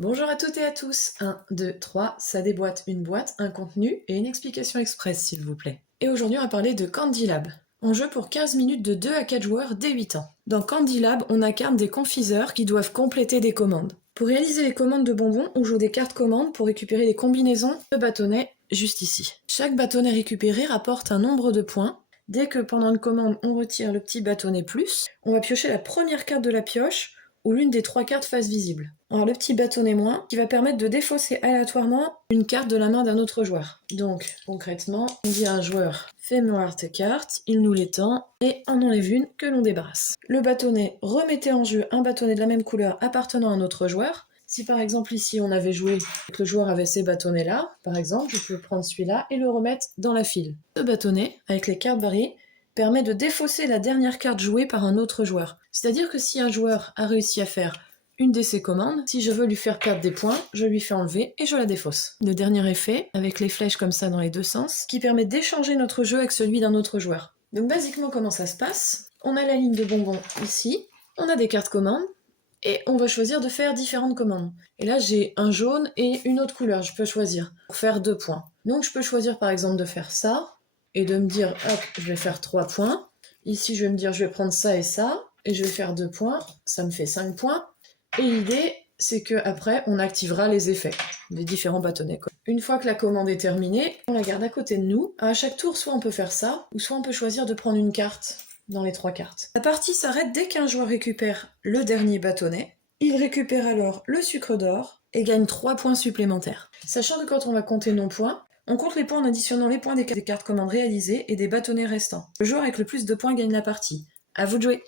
Bonjour à toutes et à tous. 1, 2, 3, ça déboîte une boîte, un contenu et une explication express s'il vous plaît. Et aujourd'hui on va parler de Candy Lab. On joue pour 15 minutes de 2 à 4 joueurs dès 8 ans. Dans Candy Lab, on incarne des confiseurs qui doivent compléter des commandes. Pour réaliser les commandes de bonbons, on joue des cartes commandes pour récupérer des combinaisons de bâtonnets juste ici. Chaque bâtonnet récupéré rapporte un nombre de points. Dès que pendant une commande on retire le petit bâtonnet plus, on va piocher la première carte de la pioche ou l'une des 3 cartes face visible. Alors le petit bâtonnet moins qui va permettre de défausser aléatoirement une carte de la main d'un autre joueur. Donc concrètement, on dit à un joueur fais-moi tes cartes, il nous les tend et en enlève une que l'on débarrasse. Le bâtonnet remettait en jeu un bâtonnet de la même couleur appartenant à un autre joueur. Si par exemple ici on avait joué et que le joueur avait ces bâtonnets là, par exemple, je peux prendre celui-là et le remettre dans la file. Ce bâtonnet, avec les cartes variées, permet de défausser la dernière carte jouée par un autre joueur. C'est-à-dire que si un joueur a réussi à faire une de ses commandes, si je veux lui faire perdre des points, je lui fais enlever et je la défausse. Le dernier effet, avec les flèches comme ça dans les deux sens, qui permet d'échanger notre jeu avec celui d'un autre joueur. Donc basiquement comment ça se passe? On a la ligne de bonbons ici, on a des cartes commandes, et on va choisir de faire différentes commandes. Et là j'ai un jaune et une autre couleur, je peux choisir pour faire 2 points. Donc je peux choisir par exemple de faire ça, et de me dire, hop, je vais faire 3 points. Ici, je vais me dire, je vais prendre ça et ça, et je vais faire 2 points, ça me fait 5 points. Et l'idée, c'est qu'après, on activera les effets des différents bâtonnets. Une fois que la commande est terminée, on la garde à côté de nous. À chaque tour, soit on peut faire ça, ou soit on peut choisir de prendre une carte dans les 3 cartes. La partie s'arrête dès qu'un joueur récupère le dernier bâtonnet. Il récupère alors le sucre d'or et gagne 3 points supplémentaires. Sachant que quand on va compter nos points, on compte les points en additionnant les points des cartes commandes réalisées et des bâtonnets restants. Le joueur avec le plus de points gagne la partie. À vous de jouer!